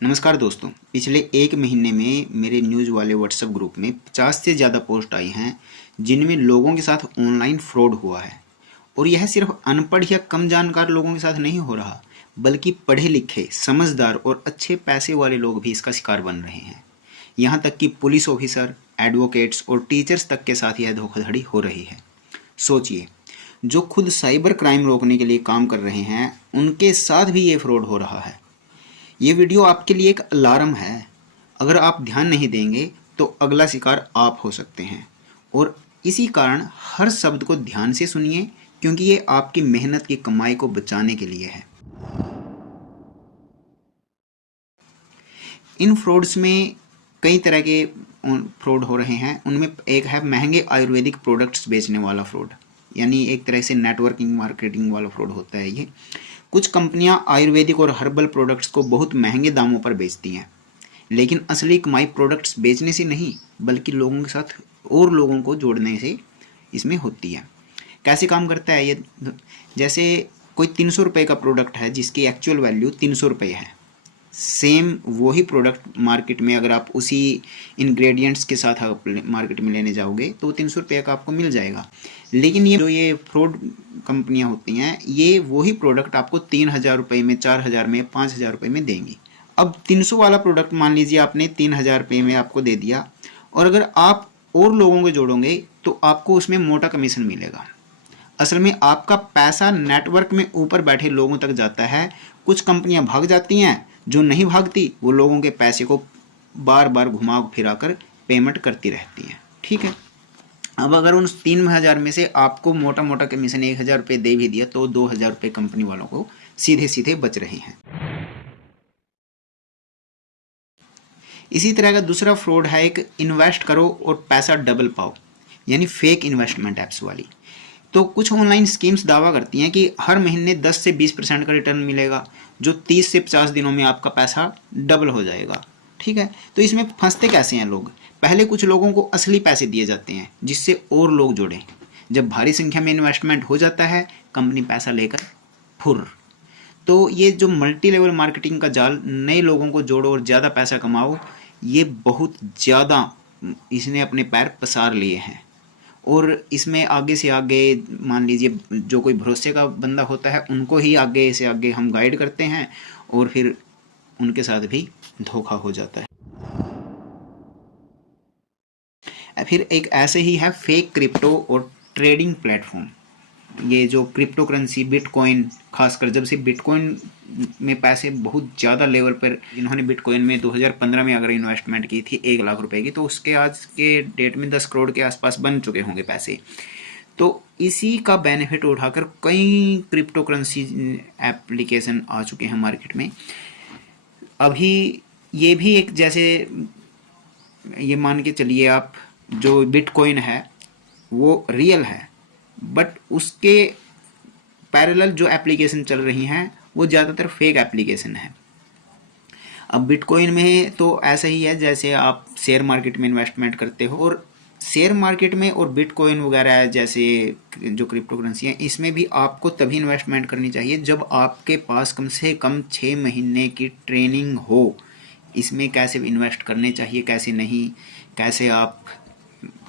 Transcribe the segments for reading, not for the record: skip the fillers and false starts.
नमस्कार दोस्तों। पिछले एक महीने में मेरे न्यूज़ वाले व्हाट्सएप ग्रुप में 50 से ज़्यादा पोस्ट आई हैं जिनमें लोगों के साथ ऑनलाइन फ्रॉड हुआ है। और यह सिर्फ अनपढ़ या कम जानकार लोगों के साथ नहीं हो रहा, बल्कि पढ़े लिखे, समझदार और अच्छे पैसे वाले लोग भी इसका शिकार बन रहे हैं। यहाँ तक कि पुलिस ऑफिसर, एडवोकेट्स और टीचर्स तक के साथ यह धोखाधड़ी हो रही है। सोचिए, जो खुद साइबर क्राइम रोकने के लिए काम कर रहे हैं उनके साथ भी ये फ्रॉड हो रहा है। ये वीडियो आपके लिए एक अलार्म है। अगर आप ध्यान नहीं देंगे तो अगला शिकार आप हो सकते हैं। और इसी कारण हर शब्द को ध्यान से सुनिए, क्योंकि ये आपकी मेहनत की कमाई को बचाने के लिए है। इन फ्रॉड्स में कई तरह के फ्रॉड हो रहे हैं। उनमें एक है महंगे आयुर्वेदिक प्रोडक्ट्स बेचने वाला फ्रॉड, यानी एक तरह से नेटवर्किंग मार्केटिंग वाला फ्रॉड होता है ये। कुछ कंपनियां आयुर्वेदिक और हर्बल प्रोडक्ट्स को बहुत महंगे दामों पर बेचती हैं, लेकिन असली कमाई प्रोडक्ट्स बेचने से नहीं, बल्कि लोगों के साथ और लोगों को जोड़ने से इसमें होती है। कैसे काम करता है ये? जैसे कोई 300 रुपये का प्रोडक्ट है जिसकी एक्चुअल वैल्यू 300 रुपये है। सेम वही प्रोडक्ट मार्केट में अगर आप उसी इंग्रेडिएंट्स के साथ आप मार्केट में लेने जाओगे तो 300 रुपये का आपको मिल जाएगा। लेकिन ये फ्रॉड कंपनियां होती हैं, ये वही प्रोडक्ट आपको 3,000 रुपये में, 4,000 में, 5,000 रुपये में देंगी। अब 300 वाला प्रोडक्ट मान लीजिए आपने 3,000 रुपये में आपको दे दिया, और अगर आप और लोगों को जोड़ोगे तो आपको उसमें मोटा कमीशन मिलेगा। असल में आपका पैसा नेटवर्क में ऊपर बैठे लोगों तक जाता है। कुछ कंपनियां भाग जाती हैं, जो नहीं भागती वो लोगों के पैसे को बार बार घुमा फिरा कर पेमेंट करती रहती हैं। ठीक है। अब अगर उन 3,000 में से आपको मोटा मोटा कमीशन 1,000 रुपये दे भी दिया तो 2,000 रुपये कंपनी वालों को सीधे सीधे बच रहे हैं। इसी तरह का दूसरा फ्रॉड है एक इन्वेस्ट करो और पैसा डबल पाओ, यानी फेक इन्वेस्टमेंट ऐप्स वाली। तो कुछ ऑनलाइन स्कीम्स दावा करती हैं कि हर महीने 10 से 20% का रिटर्न मिलेगा, जो 30 से 50 दिनों में आपका पैसा डबल हो जाएगा। ठीक है। तो इसमें फंसते कैसे हैं लोग? पहले कुछ लोगों को असली पैसे दिए जाते हैं जिससे और लोग जुड़ें। जब भारी संख्या में इन्वेस्टमेंट हो जाता है, कंपनी पैसा लेकर फुर। तो ये जो मल्टी लेवल मार्केटिंग का जाल, नए लोगों को जोड़ो और ज़्यादा पैसा कमाओ, ये बहुत ज़्यादा इसने अपने पैर पसार लिए हैं। और इसमें आगे से आगे मान लीजिए जो कोई भरोसे का बंदा होता है उनको ही आगे से आगे हम गाइड करते हैं, और फिर उनके साथ भी धोखा हो जाता है। फिर एक ऐसे ही है फेक क्रिप्टो और ट्रेडिंग प्लेटफॉर्म। ये जो क्रिप्टो करेंसी, बिटकॉइन, खासकर जब से बिटकॉइन में पैसे बहुत ज़्यादा लेवल पर, जिन्होंने बिटकॉइन में 2015 में अगर इन्वेस्टमेंट की थी 1 लाख रुपए की, तो उसके आज के डेट में 10 करोड़ के आसपास बन चुके होंगे पैसे। तो इसी का बेनिफिट उठाकर कई क्रिप्टो करेंसी एप्लीकेशन आ चुके हैं मार्केट में। अभी ये भी एक, जैसे ये मान के चलिए आप, जो बिटकॉइन है वो रियल है, बट उसके पैरेलल जो एप्लीकेशन चल रही हैं वो ज़्यादातर फेक एप्लीकेशन है। अब बिटकॉइन में तो ऐसा ही है जैसे आप शेयर मार्केट में इन्वेस्टमेंट करते हो, और शेयर मार्केट में और बिटकॉइन वगैरह जैसे जो क्रिप्टो करेंसी हैं, इसमें भी आपको तभी इन्वेस्टमेंट करनी चाहिए जब आपके पास कम से कम 6 महीने की ट्रेनिंग हो। इसमें कैसे इन्वेस्ट करने चाहिए, कैसे नहीं, कैसे आप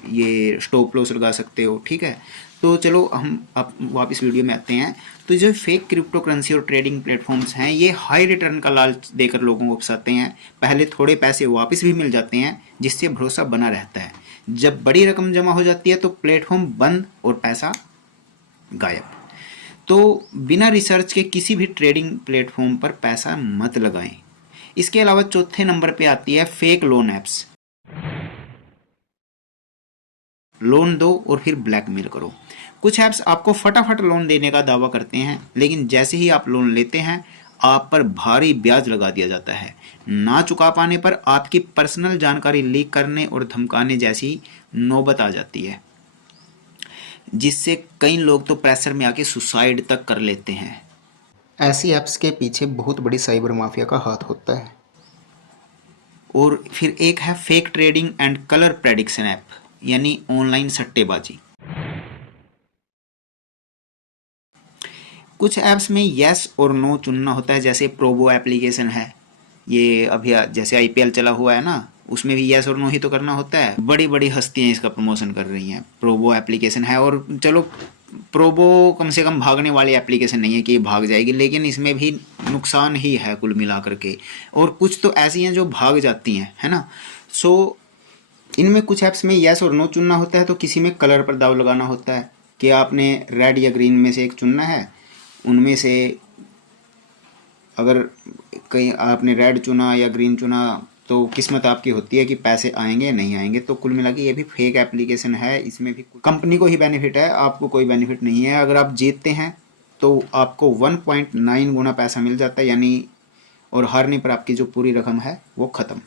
ये स्टॉप लॉस लगा सकते हो। ठीक है। तो चलो हम अब वापस वीडियो में आते हैं। तो जो फेक क्रिप्टो करेंसी और ट्रेडिंग प्लेटफॉर्म्स हैं, ये हाई रिटर्न का लालच देकर लोगों को फंसाते हैं। पहले थोड़े पैसे वापस भी मिल जाते हैं, जिससे भरोसा बना रहता है। जब बड़ी रकम जमा हो जाती है तो प्लेटफॉर्म बंद और पैसा गायब। तो बिना रिसर्च के किसी भी ट्रेडिंग प्लेटफॉर्म पर पैसा मत लगाएं। इसके अलावा चौथे नंबर पे आती है फेक लोन ऐप्स। लोन दो और फिर ब्लैकमेल करो। कुछ ऐप्स आपको फटाफट लोन देने का दावा करते हैं, लेकिन जैसे ही आप लोन लेते हैं आप पर भारी ब्याज लगा दिया जाता है। ना चुका पाने पर आपकी पर्सनल जानकारी लीक करने और धमकाने जैसी नौबत आ जाती है, जिससे कई लोग तो प्रेशर में आके सुसाइड तक कर लेते हैं। ऐसी ऐप्स के पीछे बहुत बड़ी साइबर माफिया का हाथ होता है। और फिर एक है fake trading and colour prediction app, यानी ऑनलाइन सट्टेबाजी। कुछ ऐप्स में यस और नो चुनना होता है, जैसे प्रोबो एप्लीकेशन है, ये अभी जैसे IPL चला हुआ है ना, उसमें भी यस और नो ही तो करना होता है। बड़ी बड़ी हस्तियां इसका प्रमोशन कर रही हैं। प्रोबो एप्लीकेशन है, और चलो प्रोबो कम से कम भागने वाली एप्लीकेशन नहीं है कि ये भाग जाएगी, लेकिन इसमें भी नुकसान ही है कुल मिलाकर के। और कुछ तो ऐसी हैं जो भाग जाती हैं, है ना। सो इनमें कुछ ऐप्स में यस और नो चुनना होता है, तो किसी में कलर पर दाव लगाना होता है कि आपने रेड या ग्रीन में से एक चुनना है। उनमें से अगर कहीं आपने रेड चुना या ग्रीन चुना तो किस्मत आपकी होती है कि पैसे आएंगे या नहीं आएंगे। तो कुल मिला के ये भी फेक एप्लीकेशन है। इसमें भी कंपनी को ही बेनिफिट है, आपको कोई बेनिफिट नहीं है। अगर आप जीतते हैं तो आपको 1.9 गुना पैसा मिल जाता है, यानी, और हारने पर आपकी जो पूरी रकम है वो ख़त्म।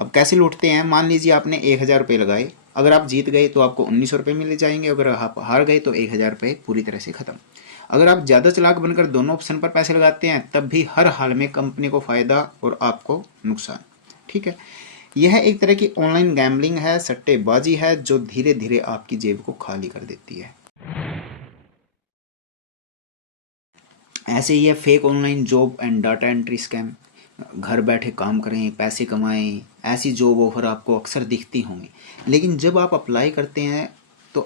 अब कैसे लूटते हैं, मान लीजिए आपने 1,000 रुपये लगाए, अगर आप जीत गए तो आपको 1900 रुपये मिल जाएंगे, अगर आप हार गए तो 1,000 रुपये पूरी तरह से ख़त्म। अगर आप ज़्यादा चालाक बनकर दोनों ऑप्शन पर पैसे लगाते हैं तब भी हर हाल में कंपनी को फ़ायदा और आपको नुकसान। ठीक है, यह एक तरह की ऑनलाइन गैम्बलिंग है, सट्टेबाजी है, जो धीरे धीरे आपकी जेब को खाली कर देती है। ऐसे ही है fake online job and data entry scam. घर बैठे काम करें, पैसे कमाएं, ऐसी जॉब ऑफर आपको अक्सर दिखती होंगी। लेकिन जब आप अप्लाई करते हैं तो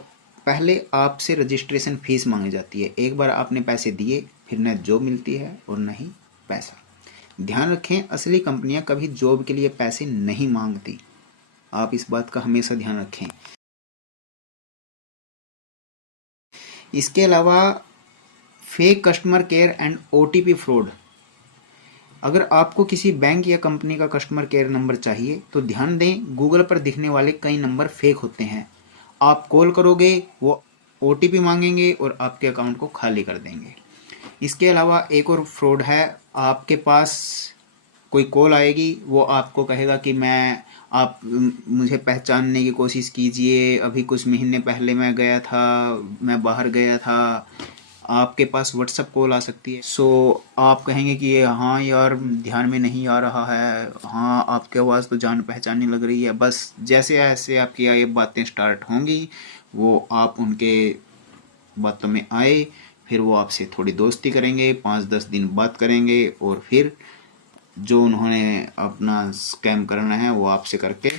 पहले आपसे रजिस्ट्रेशन फीस मांगी जाती है। एक बार आपने पैसे दिए फिर न जॉब मिलती है और न ही पैसा। ध्यान रखें, असली कंपनियां कभी जॉब के लिए पैसे नहीं मांगती। आप इस बात का हमेशा ध्यान रखें। इसके अलावा fake customer care and OTP fraud. अगर आपको किसी बैंक या कंपनी का कस्टमर केयर नंबर चाहिए तो ध्यान दें, गूगल पर दिखने वाले कई नंबर फेक होते हैं। आप कॉल करोगे, वो OTP मांगेंगे और आपके अकाउंट को खाली कर देंगे। इसके अलावा एक और फ्रॉड है, आपके पास कोई कॉल आएगी, वो आपको कहेगा कि आप मुझे पहचानने की कोशिश कीजिए, अभी कुछ महीने पहले मैं गया था, मैं बाहर गया था। आपके पास व्हाट्सअप कॉल आ सकती है। सो आप कहेंगे कि ये हाँ यार ध्यान में नहीं आ रहा है, हाँ आपकी आवाज़ तो जान पहचाननी लग रही है। बस जैसे ऐसे आपकी ये बातें स्टार्ट होंगी, वो आप उनके बातों में आए, फिर वो आपसे थोड़ी दोस्ती करेंगे, 5-10 दिन बात करेंगे, और फिर जो उन्होंने अपना स्कैम करना है वो आपसे करके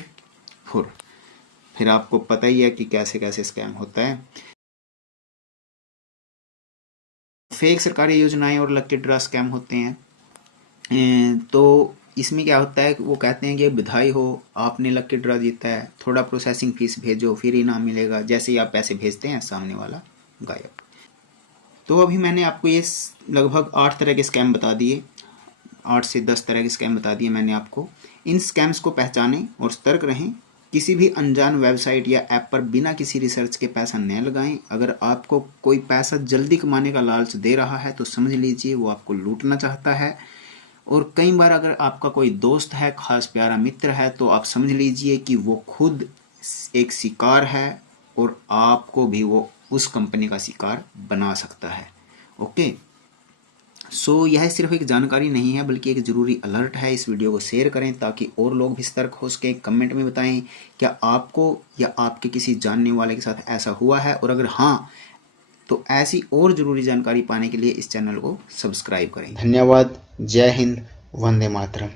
फिर आपको पता ही है कि कैसे कैसे स्कैम होता है। फेक सरकारी योजनाएं और लकी ड्रा स्कैम होते हैं। तो इसमें क्या होता है, वो कहते हैं कि बधाई हो, आपने लकी ड्रा जीता है, थोड़ा प्रोसेसिंग फीस भेजो फिर इनाम मिलेगा। जैसे ही आप पैसे भेजते हैं सामने वाला गायब। तो अभी मैंने आपको ये लगभग 8 तरह के स्कैम बता दिए, 8 से 10 तरह के स्कैम बता दिए मैंने आपको। इन स्कैम्स को पहचानें और सतर्क रहें। किसी भी अनजान वेबसाइट या ऐप पर बिना किसी रिसर्च के पैसा न लगाएं। अगर आपको कोई पैसा जल्दी कमाने का लालच दे रहा है तो समझ लीजिए वो आपको लूटना चाहता है। और कई बार अगर आपका कोई दोस्त है, खास प्यारा मित्र है, तो आप समझ लीजिए कि वो खुद एक शिकार है और आपको भी वो उस कंपनी का शिकार बना सकता है। ओके, सो यह सिर्फ एक जानकारी नहीं है बल्कि एक ज़रूरी अलर्ट है। इस वीडियो को शेयर करें ताकि और लोग भी सतर्क हो सकें। कमेंट में बताएं क्या आपको या आपके किसी जानने वाले के साथ ऐसा हुआ है, और अगर हाँ तो ऐसी और ज़रूरी जानकारी पाने के लिए इस चैनल को सब्सक्राइब करें। धन्यवाद। जय हिंद, वंदे मातरम।